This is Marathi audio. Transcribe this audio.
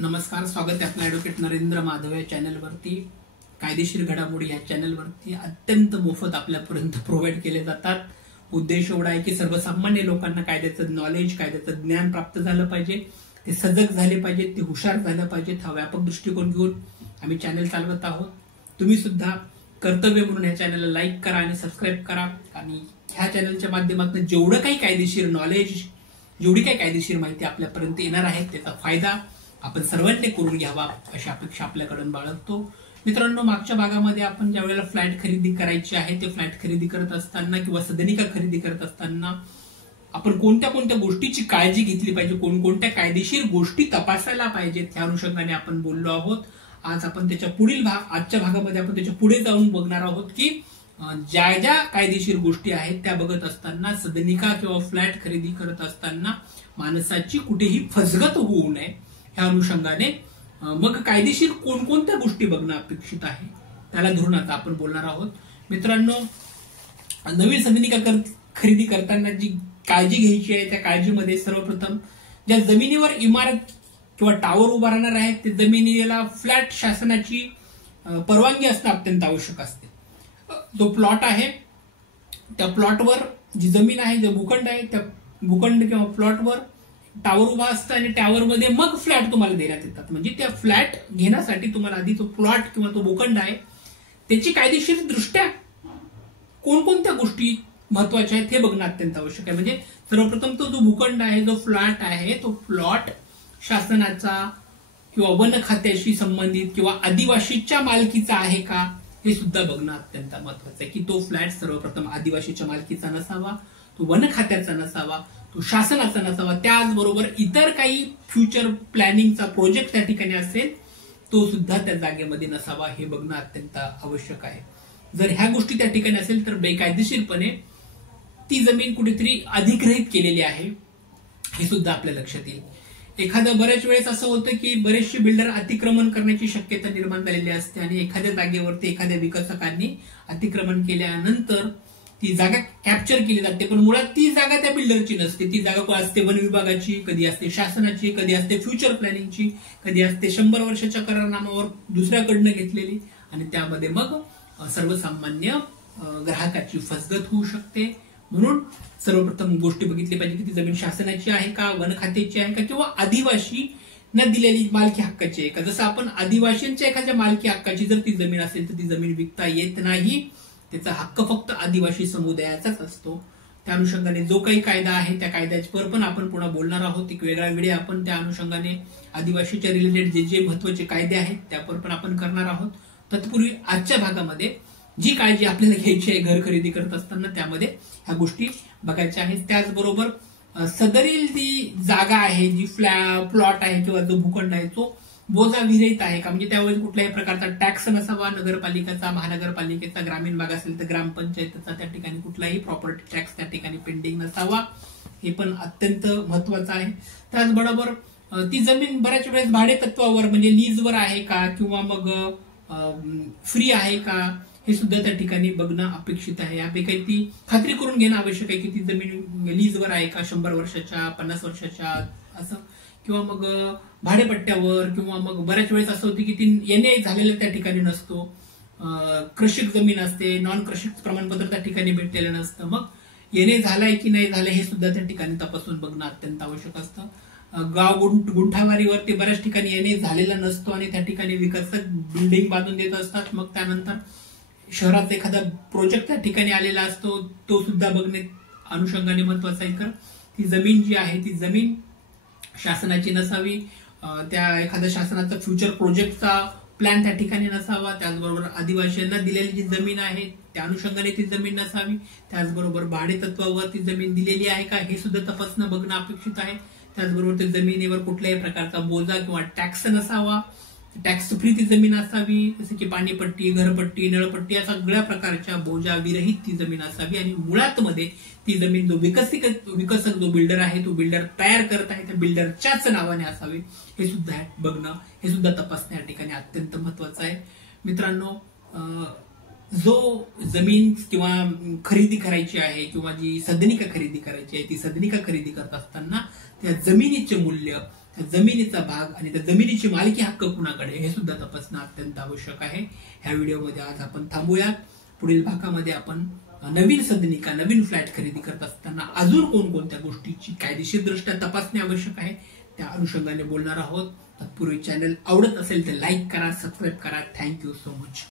नमस्कार, स्वागत आहे आपल्या ॲडव्होकेट नरेंद्र माधव या चॅनलवरती. कायदेशीर घडामोडी या चॅनलवरती अत्यंत मोफत आपल्यापर्यंत प्रोव्हाइड केले जातात. उद्देश एवढा आहे की सर्वसामान्य लोकांना कायद्याचं नॉलेज, कायद्याचं ज्ञान प्राप्त झालं पाहिजे, ते सजग झाले पाहिजेत, ते हुशार झालं पाहिजेत. हा व्यापक दृष्टिकोन घेऊन आम्ही चॅनल चालवत आहोत. तुम्ही सुद्धा कर्तव्य म्हणून या चॅनलला लाईक करा आणि सबस्क्राईब करा. आणि ह्या चॅनलच्या माध्यमातून जेवढं काही कायदेशीर नॉलेज, जेवढी काही कायदेशीर माहिती आपल्यापर्यंत येणार आहे त्याचा फायदा आपण सर्वांनी करून घ्यावा अशी अपेक्षा आपल्याकडून बाळगतो. मित्रांनो, मागच्या भागामध्ये आपण ज्या वेळेला फ्लॅट खरेदी करायची आहे, ते फ्लॅट खरेदी करत असताना किंवा सदनिका खरेदी करत असताना आपण कोणत्या कोणत्या गोष्टीची काळजी घेतली पाहिजे, कोणकोणत्या कायदेशीर गोष्टी तपासायला पाहिजेत, त्या अनुषंगाने आपण बोललो आहोत. आज आपण त्याच्या पुढील आजच्या भागामध्ये आपण त्याच्या पुढे जाऊन बघणार आहोत की ज्या ज्या कायदेशीर गोष्टी आहेत त्या बघत असताना, सदनिका किंवा फ्लॅट खरेदी करत असताना माणसाची कुठेही फसगत होऊ नये ह्या अनुषंगाने मग कायदेशीर कोणकोणत्या गोष्टी बघणं अपेक्षित आहे त्याला धरून आता आपण बोलणार आहोत. मित्रांनो, नवीन सदनिका खरेदी करताना जी काळजी घ्यायची आहे त्या काळजीमध्ये सर्वप्रथम ज्या जमिनीवर इमारत किंवा टावर उभा राहणार आहेत ते जमिनीला फ्लॅट शासनाची परवानगी असणं अत्यंत आवश्यक असते. जो प्लॉट आहे त्या प्लॉटवर जी जमीन आहे, जो भूखंड आहे, त्या भूखंड किंवा प्लॉटवर टावर उभा असतं आणि टावरमध्ये मग फ्लॅट तुम्हाला देण्यात येतात. म्हणजे त्या फ्लॅट घेण्यासाठी तुम्हाला आधी तो प्लॉट किंवा तो भूखंड आहे त्याची कायदेशीर दृष्ट्या कोणकोणत्या गोष्टी महत्वाच्या आहेत हे बघणं अत्यंत आवश्यक आहे. म्हणजे सर्वप्रथम तो जो भूखंड आहे, जो फ्लॅट आहे, तो प्लॉट शासनाचा किंवा वन खात्याशी संबंधित किंवा आदिवासीच्या मालकीचा आहे का हे सुद्धा बघणं अत्यंत महत्वाचं आहे. की तो फ्लॅट सर्वप्रथम आदिवासीच्या मालकीचा नसावा, तो वन खात्याचा नसावा, तो शासनाचा नसावा. त्याचबरोबर इतर काही फ्युचर प्लॅनिंगचा प्रोजेक्ट त्या ठिकाणी असेल तो सुद्धा त्या जागेमध्ये नसावा हे बघणं अत्यंत आवश्यक आहे. जर ह्या गोष्टी त्या ठिकाणी असेल तर बेकायदेशीरपणे ती जमीन कुठेतरी अधिग्रहित केलेली आहे हे सुद्धा आपल्या लक्षात येईल. एखादं बऱ्याच वेळेस असं होतं की बरेचसे बिल्डर अतिक्रमण करण्याची शक्यता निर्माण झालेली असते आणि एखाद्या जागेवरती एखाद्या विकासकांनी अतिक्रमण केल्यानंतर ती जागा कॅप्चर केली जाते, पण मुळात ती जागा त्या बिल्डरची नसते. ती जागा असते वन विभागाची, कधी असते शासनाची, कधी असते फ्युचर प्लॅनिंगची, कधी असते 100 वर्षाच्या करारनामावर दुसऱ्याकडनं घेतलेली आणि त्यामध्ये मग सर्वसामान्य ग्राहकाची फसगत होऊ शकते. म्हणून सर्वप्रथम गोष्टी बघितली पाहिजे की ती जमीन शासनाची आहे का, वन खात्याची आहे का, किंवा आदिवासींना दिलेली मालकी हक्काची आहे का. जसं आपण आदिवासींच्या एखाद्या मालकी हक्काची जर ती जमीन असेल तर ती जमीन विकता येत नाही, त्याचा हक्क फक्त आदिवासी समुदायाचाच असतो. त्या अनुषंगाने जो काही कायदा आहे त्या कायद्यावर पण आपण पुन्हा बोलणार आहोत. एक वेगळा व्हिडिओ आपण त्या अनुषंगाने आदिवासीच्या रिलेटेड जे जे महत्वाचे कायदे आहेत त्यावर पण आपण करणार आहोत. तत्पूर्वी आजच्या भागामध्ये जी काळजी आपल्याला घ्यायची आहे घर खरेदी करत असताना त्यामध्ये ह्या गोष्टी बघायच्या आहेत. त्याचबरोबर सदरील जी जागा आहे, जी प्लॉट आहे किंवा जो भूखंड आहे तो बोजा विरहित आहे का, म्हणजे त्यावेळी कुठल्याही प्रकारचा टॅक्स नसावा. नगरपालिकेचा, महानगरपालिकेचा, ग्रामीण भाग असेल तर ग्रामपंचायतीचा त्या ठिकाणी कुठलाही प्रॉपर्टी टॅक्स त्या ठिकाणी पेंडिंग नसावा, हे पण अत्यंत महत्वाचं आहे. त्याचबरोबर ती जमीन बऱ्याच वेळेस भाडे तत्वावर म्हणजे लीजवर आहे का किंवा मग फ्री आहे का हे सुद्धा त्या ठिकाणी बघणं अपेक्षित आहे. यापैकी ती खात्री करून घेणं आवश्यक आहे की ती जमीन लीजवर आहे का, 100 वर्षाच्या, 50 वर्षाच्या असं, किंवा मग भाडेपट्ट्यावर, किंवा मग बऱ्याच वेळेस असं होतं की ती एनए झालेलं त्या ठिकाणी नसतो, कृषिक जमीन असते, नॉन कृषिक प्रमाणपत्र त्या ठिकाणी भेटलेलं नसतं. मग एनए झालाय की नाही झालंय हे सुद्धा त्या ठिकाणी तपासून बघणं अत्यंत आवश्यक असतं. गाव गुंठावारीवरती बऱ्याच ठिकाणी एनए झालेला नसतो आणि त्या ठिकाणी विकसक बिल्डिंग बांधून देत असतात. मग त्यानंतर शहरात एखादा प्रोजेक्ट त्या ठिकाणी आलेला असतो तो सुद्धा बघणे अनुषंगाने महत्वाचं आहे. तर ती जमीन जी आहे ती जमीन शासनाची नसावी, त्या एखाद्या शासनाचा फ्युचर प्रोजेक्टचा प्लॅन त्या ठिकाणी नसावा. त्याचबरोबर आदिवासींना दिलेली जी जमीन आहे त्या अनुषंगाने ती जमीन नसावी. त्याचबरोबर भाडे तत्वावर ती जमीन दिलेली आहे का हे सुद्धा तपासणं बघणं अपेक्षित आहे. त्याचबरोबर त्या जमिनीवर कुठल्याही प्रकारचा बोजा किंवा टॅक्स नसावा, टॅक्स फ्री ती जमीन असावी, जसं की पाणीपट्टी, घरपट्टी, नळपट्टी या सगळ्या प्रकारच्या बोजा विरहित ती जमीन असावी. आणि मुळात मध्ये ती जमीन जो विकसक जो बिल्डर आहे तो बिल्डर तयार करत आहे त्या बिल्डरच्याच नावाने असावी हे सुद्धा बघणं, हे सुद्धा तपासणं या ठिकाणी अत्यंत महत्वाचं आहे. मित्रांनो, जो जमीन किंवा खरेदी करायची आहे किंवा जी सदनिका खरेदी करायची आहे ती सदनिका खरेदी करत असताना त्या जमिनीचे मूल्य, जमिनीचा भाग आणि त्या जमिनीची मालकी हक्क कुणाकडे हे सुद्धा तपासणं अत्यंत आवश्यक आहे. ह्या व्हिडिओमध्ये आज आपण थांबूयात. पुढील भागामध्ये आपण नवीन सदनिका नवीन फ्लॅट खरेदी करत असताना अजून कोणकोणत्या गोष्टीची कायदेशीरदृष्ट्या तपासणी आवश्यक आहे त्या अनुषंगाने बोलणार आहोत. तत्पूर्वी चॅनल आवडत असेल तर लाईक करा, सबस्क्राईब करा. Thank you so much.